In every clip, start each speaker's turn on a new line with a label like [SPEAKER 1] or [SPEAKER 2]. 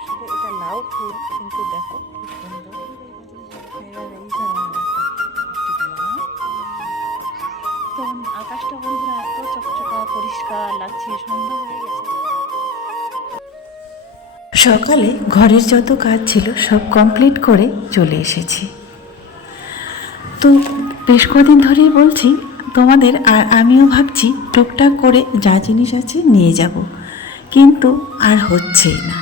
[SPEAKER 1] আসলে এটা লাউ ফুল, কিন্তু দেখো কি সুন্দর। হ্যাঁ? আকাশটা বন্ধুরা এত চকচকা, পরিষ্কার লাগছে, সন্ধ্যা হয়ে গেছে।
[SPEAKER 2] সকালে ঘরের যত কাজ ছিল সব কমপ্লিট করে চলে এসেছি। তো বেশ কদিন ধরেই বলছি, তোমাদের আর আমিও ভাবছি টুকটাক করে যা জিনিস আছে নিয়ে যাব, কিন্তু আর হচ্ছেই না।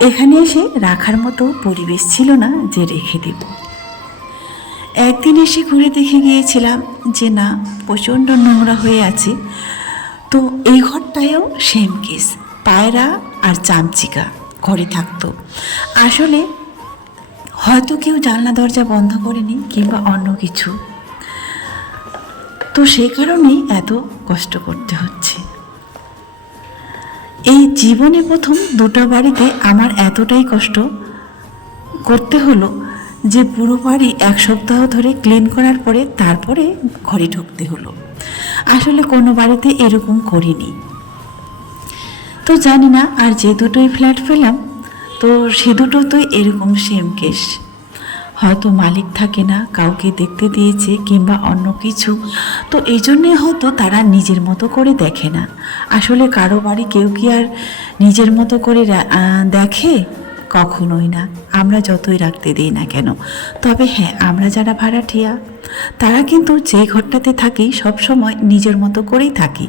[SPEAKER 2] এখানে এসে রাখার মতো পরিবেশ ছিল না যে রেখে দেব। একদিন এসে ঘুরে দেখে গিয়েছিলাম যে না, প্রচণ্ড নোংরা হয়ে আছে। তো এই ঘরটায়ও সেম কেস পায়রা আর চামচিকা ঘরে থাকতো। আসলে হয়তো কেউ জানলা দরজা বন্ধ করেনি কিংবা অন্য কিছু। তো সেই কারণেই এত কষ্ট করতে হচ্ছে। এই জীবনে প্রথম দুটো বাড়িতে আমার এতটাই কষ্ট করতে হলো যে পুরো বাড়ি এক সপ্তাহ ধরে ক্লিন করার পরে তারপরে ঘরে ঢুকতে হলো। আসলে কোনো বাড়িতে এরকম করিনি। তো জানি না, আর যে দুটোই ফ্ল্যাট পেলাম, তো সে দুটো তো এরকম সেম কেস হয়তো মালিক থাকে না, কাউকে দেখতে দিয়েছে কিংবা অন্য কিছু। তো এই জন্যে হয়তো তারা নিজের মতো করে দেখে না। আসলে কারও বাড়ি কেউ কি আর নিজের মতো করে দেখে? কখনোই না। আমরা যতই রাখতে দিই না কেন। তবে হ্যাঁ আমরা যারা ভাড়াটিয়া, তারা কিন্তু যে ঘরটাতে থাকি সবসময় নিজের মতো করেই থাকি।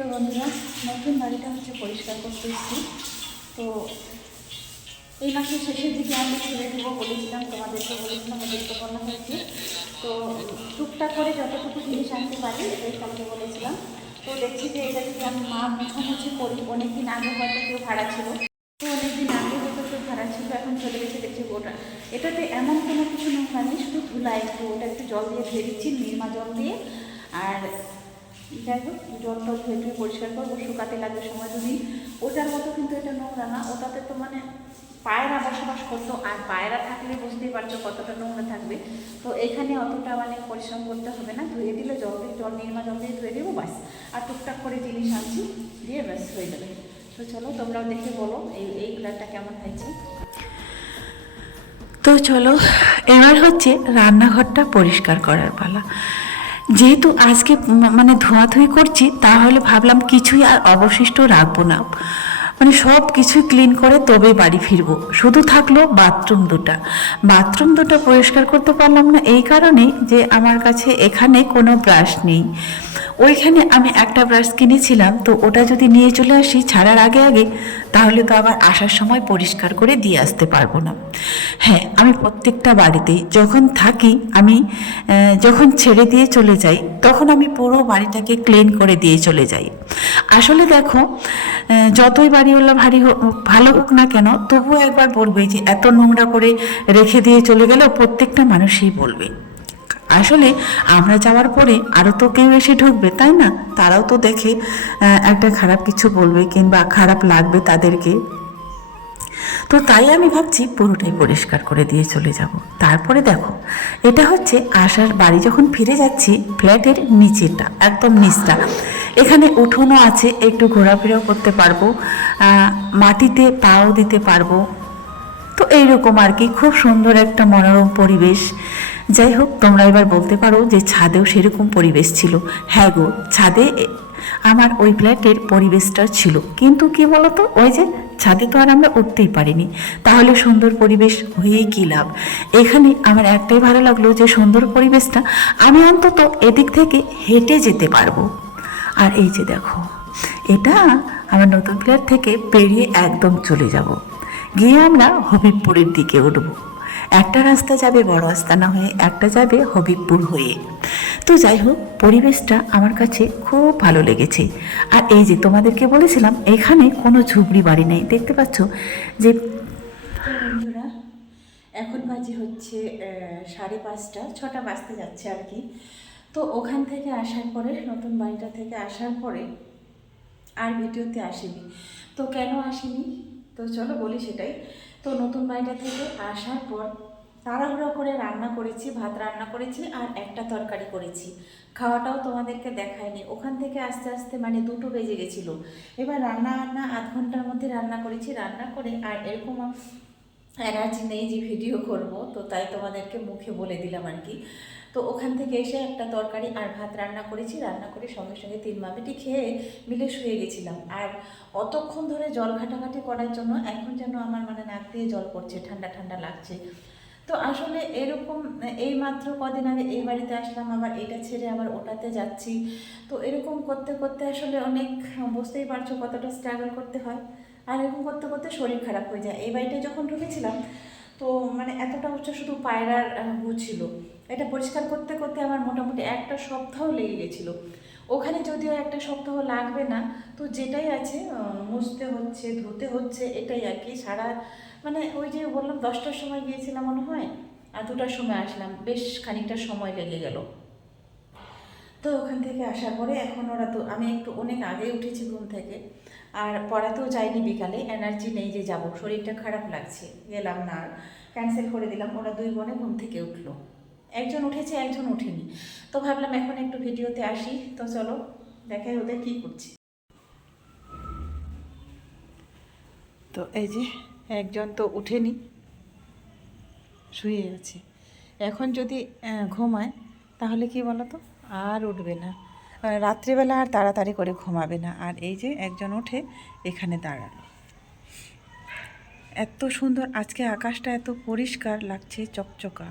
[SPEAKER 1] তো বন্ধুরা, নতুন বাড়িটা হচ্ছে পরিষ্কার করতে এসেছি। তো এই মাসের শেষের দিকে আমি ছেড়ে দেবো বলেছিলাম, তোমাদেরকে বলেছিলাম বলা হয়েছে তো টুকটাক করে যতটুকু জিনিস আনতে পারি ওদেরকে আমাকে বলেছিলাম। তো
[SPEAKER 2] তো দেখছি যে এটা যদি আমি মা মুছামুছি করি, অনেকদিন আগে হয়তো কেউ ভাড়া ছিল। তো অনেকদিন আগে হয়তো কেউ ভাড়া ছিল, এখন চলে গেছে, দেখছি ওটা এটাতে এমন কোনো কিছু নোংরা নেই শুধু ধুলা একটু, ওটা একটু জল দিয়ে ধুয়ে দিচ্ছি, নির্মা জল দিয়ে। আর যাই হোক জল টল ধুয়ে ধুয়ে পরিষ্কার করব। শুকাতে লাগবে সময় যদি। ওটার মতো কিন্তু এটা নোংরা না। ওটাতে তো মানে পায়রা বসবাস করতো। আর পায়রা থাকলে বুঝতেই পারছ কতটা নোংরা থাকবে। তো এখানে অতটা মানে পরিশ্রম করতে হবে না। ধুয়ে দিলে জল দিয়ে, জল নির্মা জল দিয়ে ধুয়ে দেবো বাস আর টুকটাক করে জিনিস আনছি, দিয়ে ব্যাস হয়ে যাবে তো চলো, তোমরাও দেখে বলো এই এই কালারটা কেমন হয়েছে।
[SPEAKER 3] তো চলো, এবার হচ্ছে রান্নাঘরটা পরিষ্কার করার পালা। যেহেতু আজকে মানে ধোয়াধুয়ি করছি, তাহলে ভাবলাম কিছুই আর অবশিষ্ট রাখব না। মানে সব কিছুই ক্লিন করে তবে বাড়ি ফিরবো। শুধু থাকল বাথরুম দুটা। বাথরুম দুটো পরিষ্কার করতে পারলাম না, এই কারণে যে আমার কাছে এখানে কোনো ব্রাশ নেই। ওইখানে আমি একটা ব্রাশ কিনেছিলাম, তো ওটা যদি নিয়ে চলে আসি ছাড়ার আগে আগে, তাহলে তো আবার আসার সময় পরিষ্কার করে দিয়ে আসতে পারব না। হ্যাঁ আমি প্রত্যেকটা বাড়িতে যখন থাকি, আমি যখন ছেড়ে দিয়ে চলে যাই, তখন আমি পুরো বাড়িটাকে ক্লিন করে দিয়ে চলে যাই। আসলে দেখো যতই বাড়িওয়ালা ভারী হোক, ভালো হোক না কেন, তবুও একবার বলবে যে এত নোংরা করে রেখে দিয়ে চলে গেলেও প্রত্যেকটা মানুষই বলবে। আসলে আমরা যাওয়ার পরে আরও তো কেউ এসে ঢুকবে, তাই না? তারাও তো দেখে একটা খারাপ কিছু বলবে কিংবা খারাপ লাগবে তাদেরকে। তো তাই আমি ভাবছি পুরোটাই পরিষ্কার করে দিয়ে চলে যাব। তারপরে দেখো, এটা হচ্ছে আসার বাড়ি। যখন ফিরে যাচ্ছি, ফ্ল্যাটের নিচেটা একদম নিচটা। এখানে উঠোনও আছে, একটু ঘোরাফেরাও করতে পারব মাটিতে পাও দিতে পারব। তো এইরকম আর কি, খুব সুন্দর একটা মনোরম পরিবেশ। যাই হোক তোমরা এবার বলতে পারো যে ছাদেও সেরকম পরিবেশ ছিল। হ্যাঁ গো, ছাদে আমার ওই ফ্ল্যাটের পরিবেশটা ছিল। কিন্তু কি বলতো, ওই যে ছাদে তো আর আমরা উঠতেই পারিনি। তাহলে সুন্দর পরিবেশ হয়েই কি লাভ? এখানে আমার একটাই ভালো লাগল যে সুন্দর পরিবেশটা আমি অন্তত এদিক থেকে হেঁটে যেতে পারব। আর এই যে দেখো, এটা আমার নতুন ফ্ল্যাট থেকে পেরিয়ে একদম চলে যাব। গিয়ে আমরা হবিবপুরের দিকে উঠব। একটা রাস্তা যাবে বড় আস্তানা হয়ে, একটা যাবে হবিবপুর হয়ে। তো যাই হোক, পরিবেশটা আমার কাছে খুব ভালো লেগেছে। আর এই যে তোমাদেরকে বলেছিলাম, এখানে কোনো ঝুপড়ি বাড়ি নেই। দেখতে পাচ্ছ যে
[SPEAKER 2] এখন বাজে হচ্ছে সাড়ে পাঁচটা, ছটা বাজতে যাচ্ছে আর কি। তো ওখান থেকে আসার পরে, নতুন বাড়িটা থেকে আসার পরে আর ভিডিওতে আসিনি। তো কেন আসিনি? তো চলো বলি সেটাই। তো নতুন বাড়িটা থেকে আসার পর তাড়াহুড়ো করে রান্না করেছি, ভাত রান্না করেছি আর একটা তরকারি করেছি। খাওয়াটাও তোমাদেরকে দেখায়নি ওখান থেকে আস্তে আস্তে মানে দুটো বেজে গেছিল। এবার রান্না রান্না আধ ঘণ্টার মধ্যে রান্না করেছি। রান্না করে আর এরকম এনার্জি নেই যে ভিডিও করব, তো তাই তোমাদেরকে মুখে বলে দিলাম আর কি। তো ওখান থেকে এসে একটা তরকারি আর ভাত রান্না করেছি, রান্না করে সঙ্গে সঙ্গে তিন মামিটি খেয়ে মিলে শুয়ে গেছিলাম। আর অতক্ষণ ধরে জল ঘাটাঘাটি করার জন্য এখন যেন আমার মানে নাক দিয়ে জল পড়ছে, ঠান্ডা ঠান্ডা লাগছে। তো আসলে এরকম, এই মাত্র কদিন আগে এই বাড়িতে আসলাম, আবার এটা ছেড়ে আবার ওটাতে যাচ্ছি। তো এরকম করতে করতে আসলে অনেক, বুঝতেই পারছ কতটা স্ট্রাগল করতে হয়। আর এরকম করতে করতে শরীর খারাপ হয়ে যায়। এই বাড়িটায় যখন ঢুকেছিলাম, তো মানে এতটা হচ্ছে শুধু পায়রার গু ছিল। এটা পরিষ্কার করতে করতে আমার মোটামুটি একটা সপ্তাহ লেগে গেছিল। ওখানে যদিও একটা সপ্তাহ লাগবে না, তো যেটাই আছে মুছতে হচ্ছে, ধুতে হচ্ছে, এটাই আর কি। সারা মানে ওই যে বললাম, দশটার সময় গিয়েছিলাম মনে হয়, আর দুটার সময় আসলাম। বেশ খানিকটা সময় লেগে গেল। তো ওখান থেকে আসার পরে এখন ওরা তো, আমি একটু অনেক আগে উঠেছি ঘুম থেকে। আর পড়াতেও যাইনি বিকালে এনার্জি নেই যে যাব। শরীরটা খারাপ লাগছে, গেলাম না আর। ক্যান্সেল করে দিলাম, ওরা দুই বোনে ঘুম থেকে উঠল। একজন উঠেছে, একজন উঠেনি তো ভাবলাম এখন একটু ভিডিওতে আসি। তো চলো, দেখাই ওদের কী করছি। তো এই যে, একজন তো উঠেনি, শুয়ে আছে। এখন যদি ঘুমায়, তাহলে কি বলো তো আর উঠবে না। রাত্রিবেলা আর তাড়াতাড়ি করে ঘুমাবে না। আর এই যে একজন উঠে এখানে দাঁড়াল। এত সুন্দর, আজকে আকাশটা এত পরিষ্কার লাগছে, চকচকা।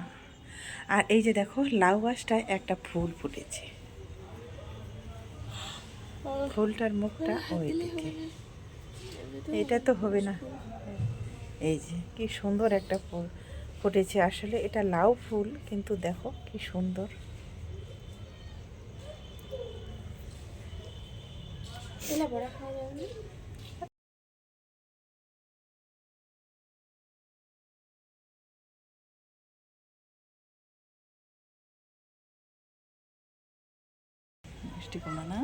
[SPEAKER 2] আর এই যে দেখো, লাউ গাছটায় একটা ফুল ফুটেছে। ফুলটার মুখটা ওই দিকে এটা তো হবে না। এই যে কি সুন্দর একটা ফুল ফুটেছে। আসলে এটা লাউ ফুল, কিন্তু দেখো কি সুন্দর।
[SPEAKER 4] তেলা বড়া খাওয়া যাবে না।
[SPEAKER 2] বৃষ্টি কমা না?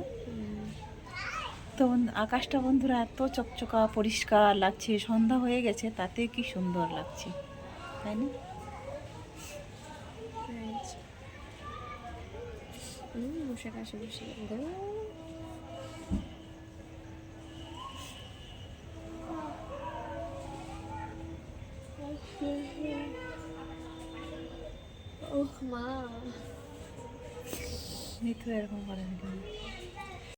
[SPEAKER 2] তো আকাশটা বন্ধুরা এত চকচকা পরিষ্কার লাগছে সন্ধ্যা হয়ে গেছে তাতে কি সুন্দর লাগছে তাই না?
[SPEAKER 4] বসে কাছে বসে।
[SPEAKER 2] এরকম করে